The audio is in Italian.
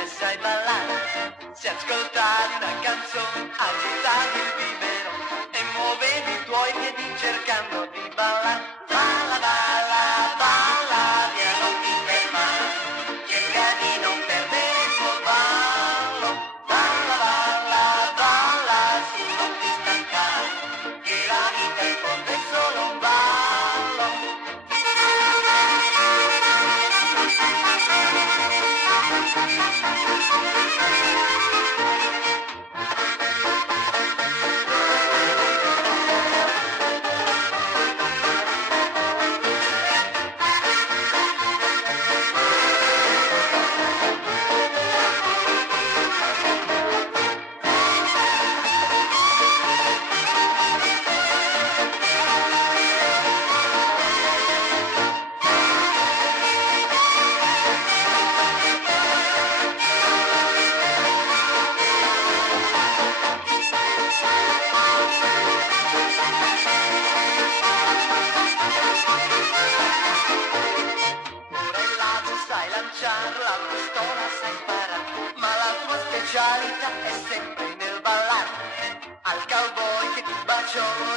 piace sai ballare, se ascoltavi una canzone agitavi il vivero e muovevi i tuoi piedi cercando di ballare. Balla, balla, balla, via non ti fermare, cerca di non perdere il tuo ballo. Balla, balla, balla, su non ti stancare, che la vita in fondo è solo un ballo. La pistola sai sparare, ma la tua specialità è sempre nel ballare. Al cowboy che ti baciò